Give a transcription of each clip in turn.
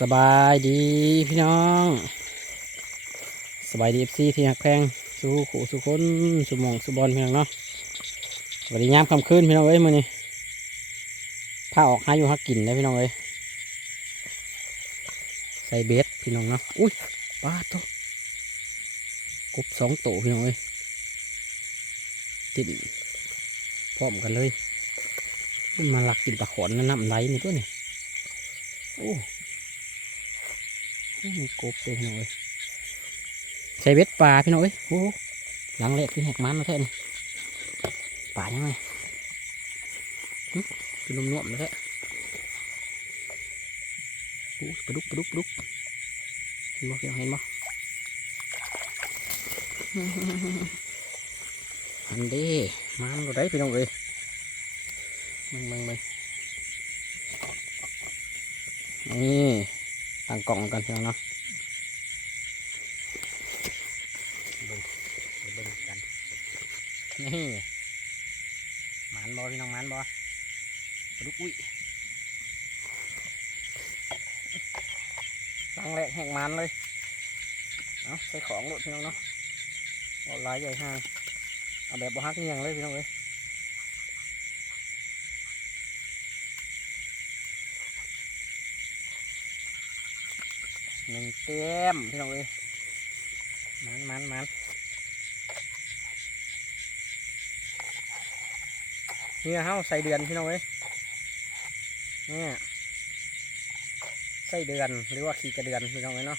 สบายดีพี่น้อง สบายดีเอฟซีที่หักแพงสู้ขู่สู้คนสู้หมองสู้บอลพี่น้องเนาะวัสดียามค่ำคืนพี่น้องเอ้ยมือนี้าออกหาอยู่หากินได้พี่น้องเอ้ยใส่เบสพี่น้องเนาะอุ้ยปลาตัวกบสองโตวพี่น้องเอ้ยติดพร้อมกันเลย มันมาหลักกินปลาขอนะน้ำไหลนี่ตัวนี่โอ้ กบเลยพี่น้องเอ้ยใส่เบ็ดปลาพี่น้องเอ้ยโอ้หลังเละคือแหกมันมาแท้นี่ปลายังไงคือนุ่มๆนะแท้โอ้ปลาดุกปลาดุกปลาดุกเห็นบ่เห็นบ่อันด้มันก็ได้พี่น้องเอ้ยมึงมึงมึงนี่ ตั้งกล่องกันพี่น้องเนาะเบิ่งไปเบิ่งกันนี่หมันบอพี่น้องหมันบอปลาดุกอุ้ยตั้งแรกแห่งมันเลยเอาใส่ของโลดพี่น้องเนาะเอาหลายใหญ่ห้างเอาแบบบ่ฮักเงียงเลยพี่น้องเอ้ย นึ่งเต็มพี่น้องเอ้ยมันมันมันเนี่ยเฮาใส่เดือนพี่น้องเอ้ยเนี่ยใส่เดือนหรือว่าขี่กระเดือนพี่น้องเอ้ยเนาะ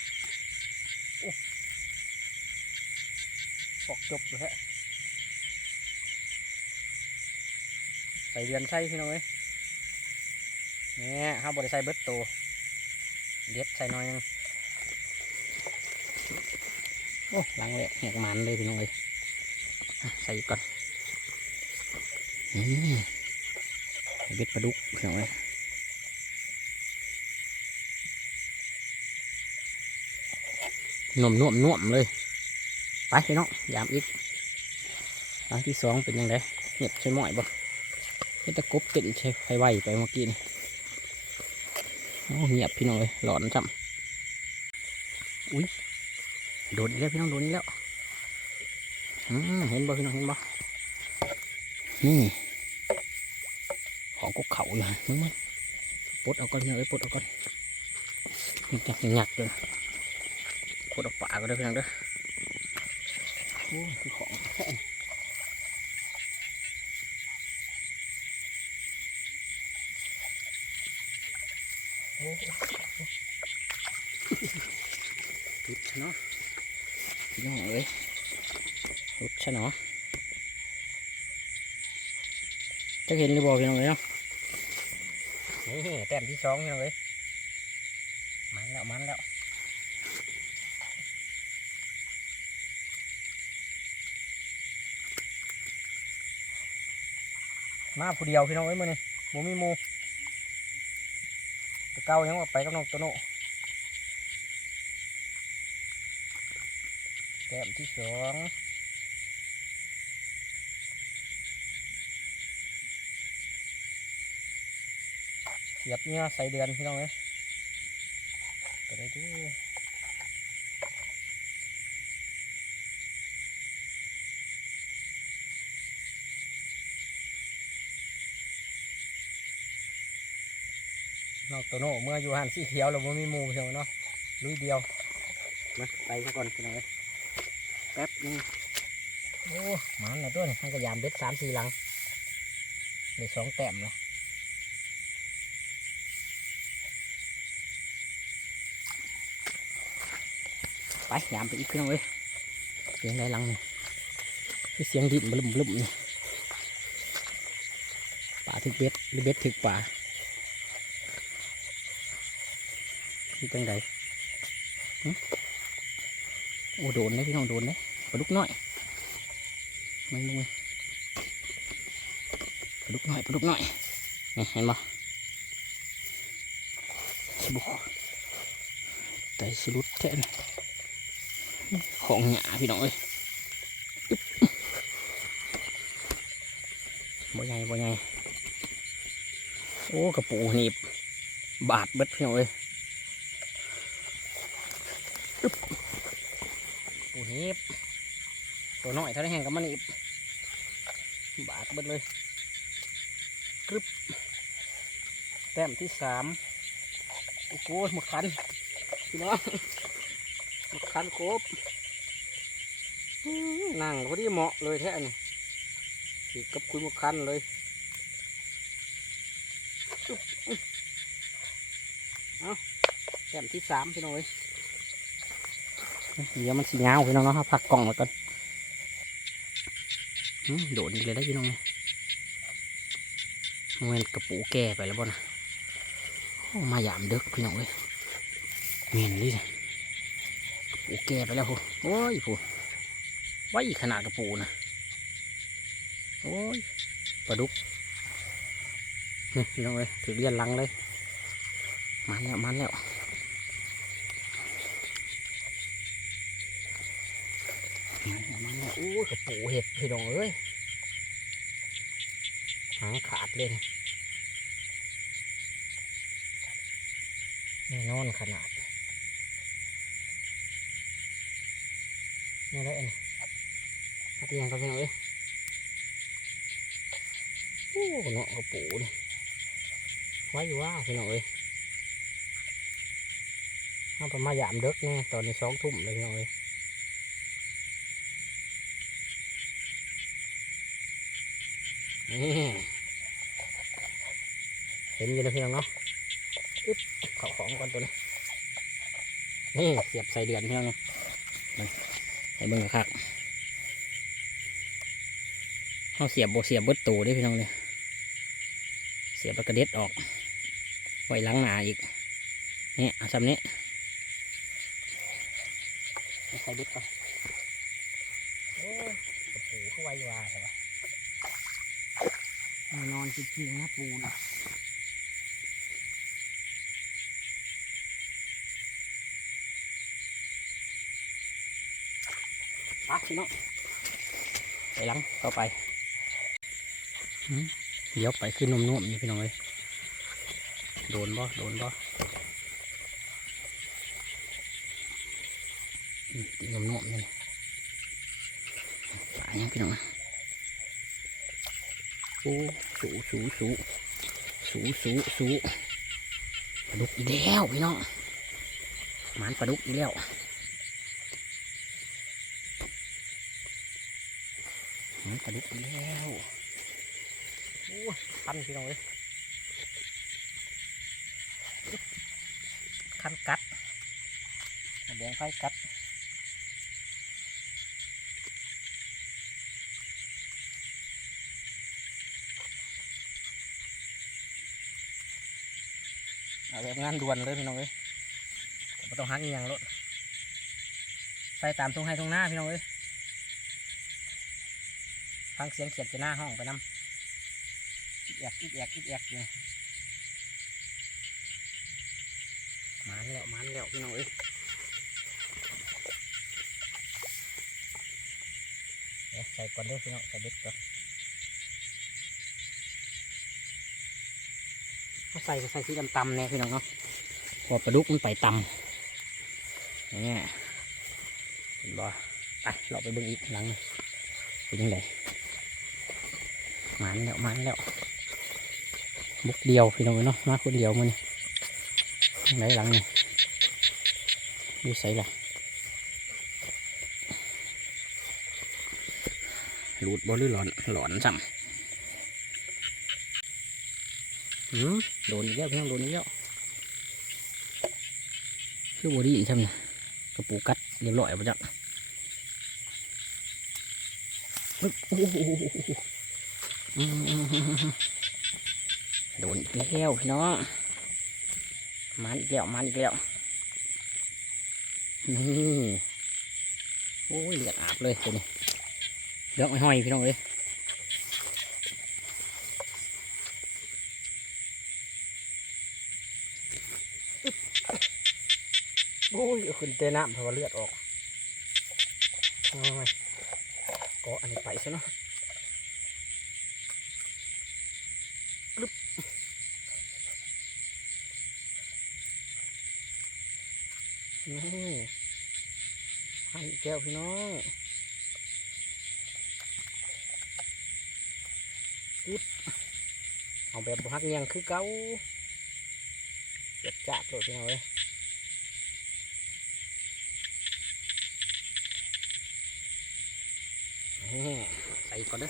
ปอกจบเลยฮะใส่เดือนใส่พี่น้องเอ้ยเนี่ยเขาบริใส่เบิดโตวเด็ดใส่หน่อยนึง โอ้หลังแหลกแหกมันเลยพี่น้องเอ้ยใส่ก่อนนี่เบ็ดปลาดุกพี่น้องเอ้ยนุ่มนุ่มนุ่มเลย ไปพี่น้องยามอีกอันที่สองเป็นยังไงเงียบใช่หมอยบ่เฮ็ดแตะกบเต็นใช่ไฟไหวไปเมื่อกี้นี่โอ้เงียบพี่น้องเลยหลอนจำอุ้ย โดนอีกแล้วพี่น้องโดนอีกแล้วเห็นบ่พี่น้องเห็นบ่นี่ของกบเขาอยู่ฮะมึงมันปลดเอาก่อนพี่น้องเอ้ยปลดเอาก่อนหยักหยักเลยปลดเอาปากก็ได้พี่น้องเด้อโอ้คือของแท้โอ้รุดชะเนาะ พี่น้องเอ้ยรุดใชะเนาะจะเห็นหรือบ่พี่น้องเอ้ยเนาะนี่แต้มที่สองพี่น้องเอ้ยมันแล้วมันแล้วมาผู้เดียวพี่น้องเอ้ยมื่อนี้บ่มีมูตะเกายังว่าไปกับน้องโตโน่ ต้มที่สองเสียบเนื้อใส่เดือนพี่น้องเอ้ยไปได้ดิน้องโตโน่เมื่ออยู่หันสีเขียวเราบ่มีมูเพียงเนาะลุยเดียวมาไปซะก่อนพี่น้องเอ้ย ป๊บนึงโอ้หมันนะตัวนี้มันก็ยามเบ็ดสามสี่หลังได้สองแต้มแล้วไปยามไปอีกพี่น้องเอ้ยเสียงไรหลังนี่คือเสียงดินบลุมบลุมนี่ป่าถึกเบ็ดหรือเบ็ดถึกป่าที่จังใดโอ้โดนเลยพี่น้องโดนเลย ปลาดุกน้อยมึงมึงมึงปลาดุกน้อยปลาดุกน้อยนี่เห็นบ่สบุไตสลุดแท้นของหยาพี่น้องเอ้ยบ่ใหญ่บ่ใหญ่โอ้กระปูนีบบาดเบิดพี่น้องเอ้ยปูหนีบ ตัวน้อยเท่าได้แห้งกับมันอีบบาดเบิดเลยกรึบแต้มที่สามโอ้โหหมึกคันพี่น้องหมึกคันครบนั่งพอดีเหมาะเลยแท้นี่ถือกับคุยหมึกคันเลยเอาแต้มที่สามพี่น้องเอ้ยเดี๋ยวมันสีเงาพี่น้องเนาะพักกล่องไว้ก่อนอืม โดดอีกเลยได้พี่น้องเนี่ยมันกระปูแก่ไปแล้วบ่นะมาหยามเด็กพี่น้องเอ้ยเมียนเลยกระปูแก่ไปแล้วโอ้ยพูไว้ขนาดกระปูนะโอ้ยปลาดุกนี่พี่น้องเอ้ยถือเลียนลังเลยมันแล้วมันแล้วมันแล้วมัน โอ้เห็ดพี่น้องเอ้ยหางขาดเลยนะแน่นอนขนาด นี่ได้เอ็นพัดยังก็พี่น้องเอ้ยโอ้เนาะกระปูนี่ไว้อยู่ว่าพี่น้องเอ้ยเอาไปมาหยามเด็กเนี่ยตอนนี้สองทุ่มเลยพี่น้องเอ้ย นี่เห็นอยู่นะพี่น้องเนาะอึ๊บเขอของก่อนตัวนี้นี่เสียบใส่เดือนพี่น้องนี่ให้เบิ่งคักเขาเสียบโบเสียบเบิดตูได้พี่น้องเนี่ยเสียบกระเด็ดออกไว้ล้างหนาอีกนี่เอาซ้ำนี้ใส่เบ็ดก่อนโอ้ยกระปูเขาไว้ว่าใช่ปะ แน่นอนจริงๆนะปูนะปักพี่น้องไปหลังต่อไปเดี๋ยวไปขึ้นนุ่มๆนี่พี่น้องเลยโดนบ่โดนบ่อืมตีนุ่มๆนี่ปลายังพี่น้อง อะโอ้สูสูสูสูสูสูปลาดุกอีกแล้วพี่น้องมันปลาดุกอีกแล้วหางกระดุกอีกแล้วโอ้ยคันพี่น้องเอ้ยคันกัดแดงไฟกัด เอาแบบงานด่วนเลยพี่น้องเอ้ยไม่ต้องหักอหย่างรถใส่ตามตรงให้ตรงหน้าพี่น้องเอ้ยฟังเสียงเขียดจะหน้าห้องไปน้ำอีกแอกอีกแอกอีกแอกอยู่มันแล้วมันแล้วพี่น้องเอ้ยใส่ก่อนเด้อพี่น้องใส่เบ็ดก่อน ใส่ใส่ที่ตำเนี่ยพี่น้องเนาะพอปลาดุกมันไปตำอย่างเงี้ยเห็นบ่ไปเราไปเบิ่งอีกหลังนึงเป็นยังไงมันแล้วมันแล้วบุกเดียวพี่น้องเนาะมาคนเดียวมันไหนหลังนี่ดูใส่ละหลุดบ่หรือหลอนหลอนซ้ำหืม โดนอีกแล้วพี่น้องโดนอีกแล้วคือบอดี้ใช่ไหมนะกระปูกัดเรียบร้อยปะจ๊ะโอ้โหอืมโดนอีกแล้วพี่น้องมันอีกแล้วมันอีกแล้วนี่โอ้ยเลือดอาบเลยตัวนี้เลือดไม่ห้อยพี่น้องเลยโอ้ยเอา ขึ้นเตะน้ำเพราะว่าเลือดออกก็อันนี้ไปซะเนาะนี่หันแก้วพี่น้องอึ๊บเอาแบบบ่ฮักเงียงคือเก่าเจ็ดจัดโลดพี่น้องเอ้ย ใส่ก่อนเด้อ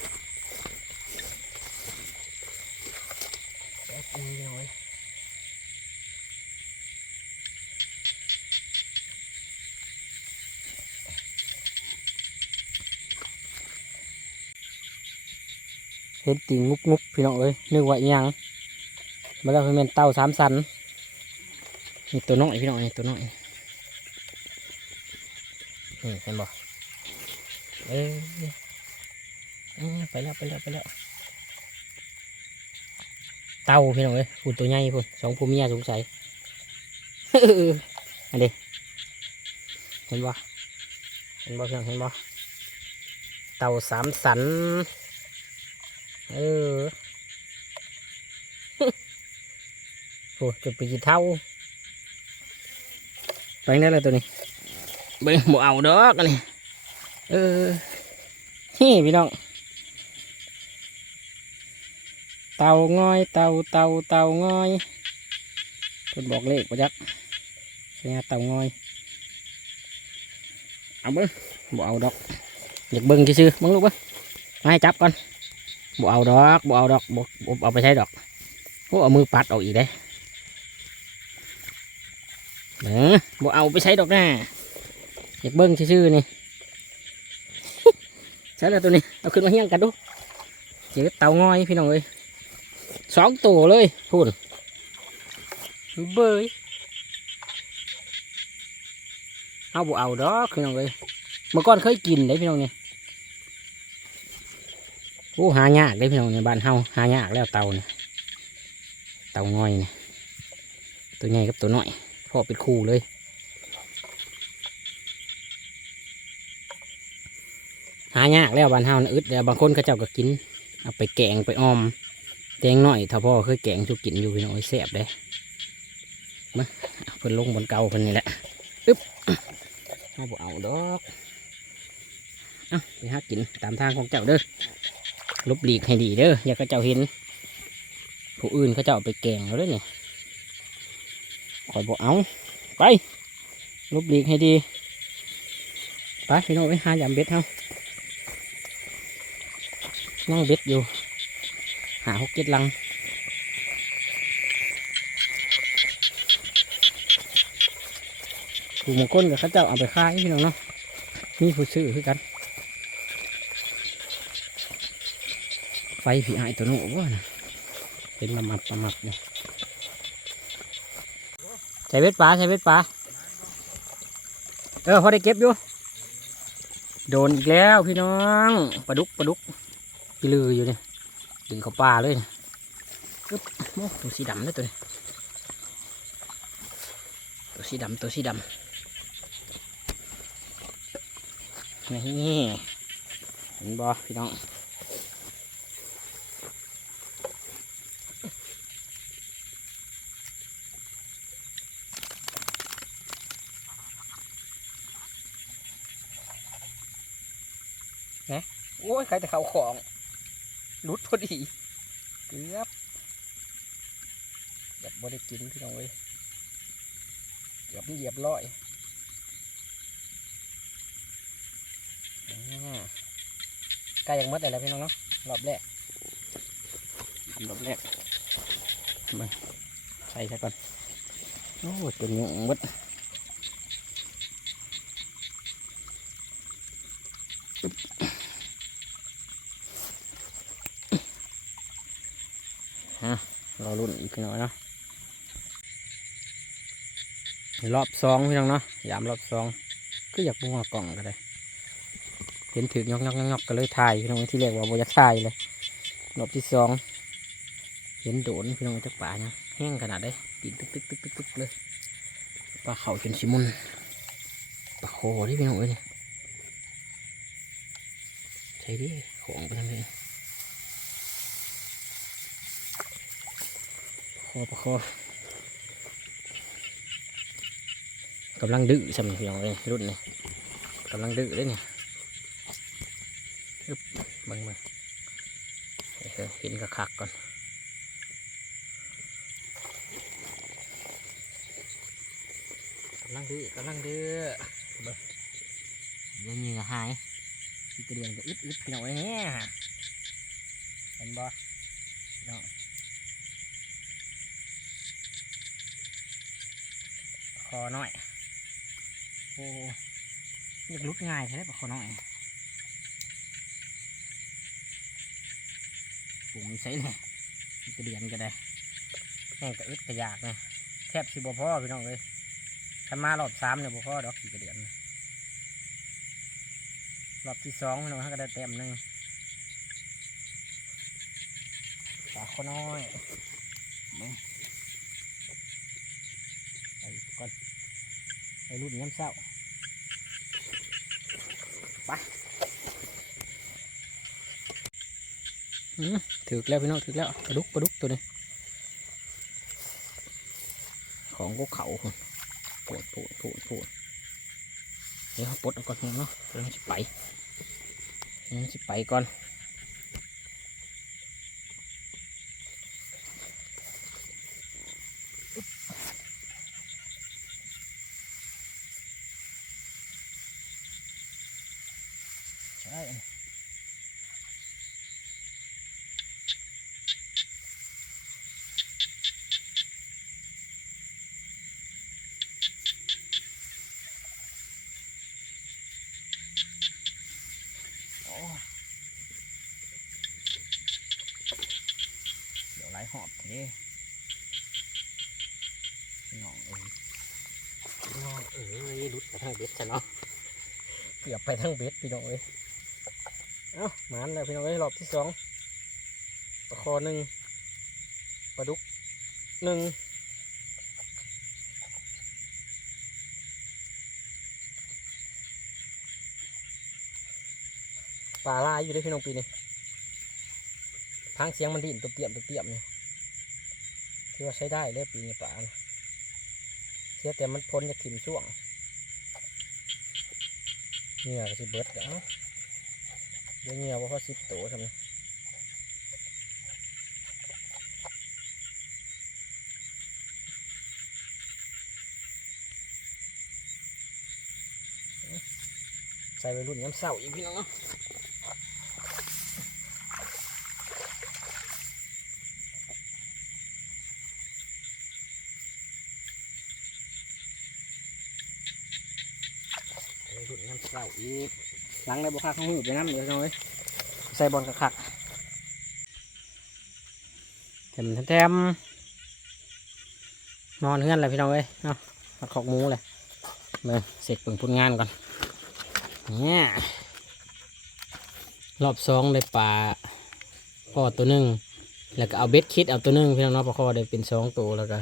แป๊บนึงพี่น้องเอ้ยเห็นจริงงุบงุบพี่น้องเอ้ยนึกว่าอีหยังมาแล้วเป็นเต่าสามสันนี่ตัวน้อยพี่น้องนี่ตัวน้อยนี่เห็นบ่เอ้ยอืม ไปแล้วไปแล้วไปแล้ว เต่าพี่น้องเอ้ยพูดตัวใหญ่พูดสองผู้เมียสงสัยอันเดีเห็นบ่เห็นบ่พี่น้องเห็นบ่เต่าสามสัน เออโอ้จะไปกี่เท่าไปได้เลยตัวนี้เบิ้งบ่เอาดอกอันนี้เออนี่พี่น้อง เต่างอยเต่าเต่าเต่างอยเพิ่นบอกเลขประจักเนี่ยเต่างอยเอาเบิ้งบ่เอาดอกอยากเบิ้งซื่อๆเบิ้งลูกเบิ้งมาให้จับก่อนบ่เอาดอกบ่เอาดอกบ่บ่เอาไปใช้ดอกโอ้เอามือปัดออกอีกเด้เออบ่เอาไปใช้ดอกนะอยากเบิ้งชื่อๆนี่ใช่แล้วตัวนี้เอาขึ้นมาเฮี้ยงกันดูเจ็บเตางอยพี่น้องเอ้ย สองตัวเลยพูดเบยเอาบ่เอาดอกพี่น้องเอ้ยเมื่อก่อนเคยกินเลยพี่น้องนี่โอ้หายากเลยพี่น้องในบ้านเฮาหายากแล้วเต่าเนี่ยเต่าง่อยเนี่ยตัวใหญ่กับตัวน้อยพ่อเป็นคู่เลยหายากแล้วบ้านเฮานะอึดแล้วบางคนเขาเจ้าก็กินเอาไปแกงไปออม แกงน้อยถ้าพ่อเคยแกงชุกินอยู่พี่น้องแซ่บเลยมาเพิ่นลงบนเก่าเพิ่นนี่แหละอึ๊บเอาบ่เอาดอกเอาไปหากินตามทางของเจ้าเด้อลบหลีกให้ดีเด้ออย่าก็เจ้าเห็น ผู้อื่นเขาเจ้าเอาไปแกงแล้วเด้อเนี่ยคอยบอกเอาไปลบหลีกให้ดีไปพี่น้องไปหายามเบ็ดเฮานั่งเบ็ดอยู่ หาหกเจ็ดลังผู้มงคลกับเขาเจ้าเอาไปขายพี่น้องเนาะมีผู้ซื้อคือกัน ไฟผีหายตัวโน้ว่านะเป็นมามัดมามัดเนี่ยใช้เวทปลาใช้เวทปลาเออพอได้เก็บอยู่โดนอีกแล้วพี่น้องปลาดุกปลาดุกพี่ลืออยู่เนี่ย ดึงเข้าปลาเลยนะกึ๊บโอ้ตัวสีดำเลยตัวนี้ตัวสีดำตัวสีดำนี่เห็นบ่พี่น้องโอ้ยใครแต่เขาของ รุดพอดี เกือบแบบบ่ได้กินพี่น้องเว้ยเกือบเหยียบร้อยอ่าใกล้ยังหมดเลยแล้วพี่น้องเนาะรอบแรกทำรอบแรกมาใส่ซะก่อนโอ้จนยุ่งหมด รอรุ่นอีกหน่อยเนาะรอบสองพี่น้องเนาะยามรอบสองก็อยากบัวกล่องก็ได้ เห็นถือยอกยอกยอกก็เลยถ่ายพี่น้องที่เรียกว่าโบยากถ่ายเลยรอบที่สองเห็นโดนพี่น้องจากป่าเนี่ยแห้งขนาดได้กินตึกตึกตึกตึกตึกเลยปลาเขาจนชิมุนปลาโคที่พี่น้องเอ้ยเนี่ยใช่ดิของไปทางนี้ อประคอกำลังดื้อสำหรับพี่น้องเลยรุ่นนี้กำลังดื้อเลยเนี่ยอึ๊บเบิ่งเบิ่งเออเห็นกระคักก่อนกำลังดื้อกำลังดื้อเบิ่งเดี๋ยวเหงื่อหายที่กระเดียนก็อึดอึดพี่องไอ้เนี่ยเห็นบ่ คอน้อย โอ้อยากลุกง่ายใช่ไหมปะคอน้อยปุ่มใช้เนี่ยกระเดียนก็ได้แห้งกระอึดกระยากเนี่ยแทบสิบ่พอพี่น้องเลยคันมารอบสามเนี่ยบ่พอดอกขี่กระเดียนรอบที่สองพี่น้องก็ได้เต็มหนึ่งปลาคอน้อยเบิ่งไปก่อน ไปรุ่นน้ำเศร้าอืมถึกแล้วพี่น้องถึกแล้วปลาดุกปลาดุกตัวนี้ของพวกเขาคนปวดปวดปวดปวดเดี๋ยวปลดเอาก่อนพี่น้องเนาะเดี๋ยวมันจะไปเดี๋ยวมันจะไปก่อน หลหอบเทน้องเอ้ยน้องเอ้ยหลุดไปทางเบ็ดซะเนาะเกือบไปทางเบ็ดพี่น้องเอ้ยเอ้าหมานแล้วพี่น้องเอ้ยรอบที่สองปลาคอหนึ่งปลาดุกหนึ่งปลาลายอยู่ได้อพี่น้องปีนี้พังเสียงมันดิ่นตัวเตียมตัวเตียมเนี่ย ถือว่าใช้ได้เลยปีนี้ปลานะเสียแต่มันพ้นจากถิ่มช่วงเหงื่อก็สิเบิร์ดแล้วเดี๋ยวเงียบว่าเขาสิบตัวทำไมใส่ไปรุ่นน้ำเศร้าอีกพี่น้องเนาะ อีกหลังในบุคคาข้างมือไปน้ำเดี๋ยวน้องเอ้ยใส่บอลกระคักแถมแถมนอนเฮือนเลยพี่น้องเอ้ยเนาะมาขอกมูเลยเบิ่งเสร็จเปิ่งผลงานก่อนเนี่ยรอบสองได้ปลาพ่อตัวหนึ่งแล้วก็เอาเบ็ดคิดเอาตัวหนึ่งพี่น้องเนาะปลาคอได้เป็นสองตัวแล้วก็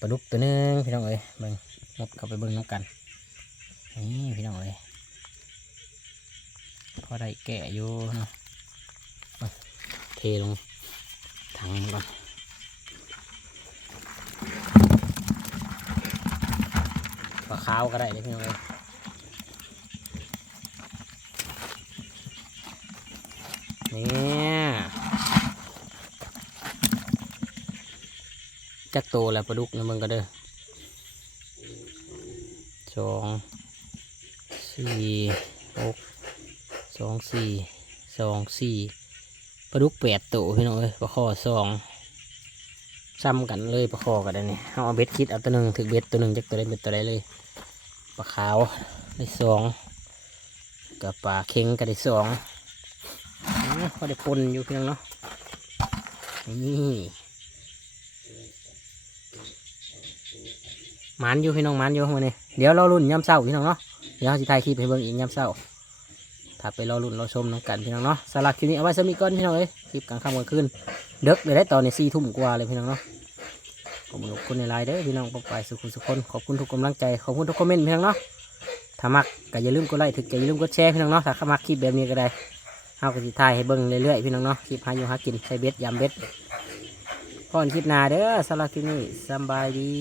ปลาดุกตัวหนึ่งพี่น้องเอ้ยเบิ่งหมดเข้าไปเบิ่งน้ำกัน นี่พี่น้องเอ้ยพอได้แกะอยู่เนาะเทลงถังก่อนปลาขาวก็ได้เลยพี่น้องเลยเนี่ยจักโตแล้วปลาดุกนะมึงก็เด้อสอง สี่หกสองสี่สองสี่ปลาดุกแปดตัวพี่น้องเอ้ยปลาคอสองซ้ำกันเลยปลาคอกันได้นี่เอาเอาเบ็ดคิดเอาตัวหนึ่งถึงเบ็ดตัวหนึ่งจากตัวใดเบ็ดตัวใดเลยปลาขาวได้สองกับปลาเค็งก็ได้สองอ้าวพอได้ปนอยู่พี่น้องเนาะนี่มันอยู่พี่น้องมันอยู่มาเนี่ยเดี๋ยวเรารุ่นย้ำเศร้าพี่น้องเนาะ ดี๋ยวเราจะถ่ายคลิปให้เบิ่งอีกย้ำเศร้าถ้าไปรอรุ่นรอชมน้ำกันพี่น้องเนาะสำหรับคลิปนี้เอาไว้สมีก่อนพี่น้องเอ้ยคลิปกลางค่ำกลางคืนเด็กเลยได้ตอนในสี่ทุ่มกว่าเลยพี่น้องเนาะขอบคุณในไลน์เด้อพี่น้องปไปสุขุสุขคนขอบคุณทุกกำลังใจขอบคุณทุกคอมเมนต์พี่น้องเนาะถ้ามักก็อย่าลืมกดไลค์ถึงใจอย่าลืมกดแชร์พี่น้องเนาะถ้าเข้ามักคลิปแบบนี้ก็ได้เฮาก็สิถ่ายให้เบิ่งเรื่อยๆพี่น้องเนาะคลิปหาอยู่หากินใช้เบ็ดยามเบ็ดพอนคลิปหน้าเด้อสำหรับคลิปนี้สบายดี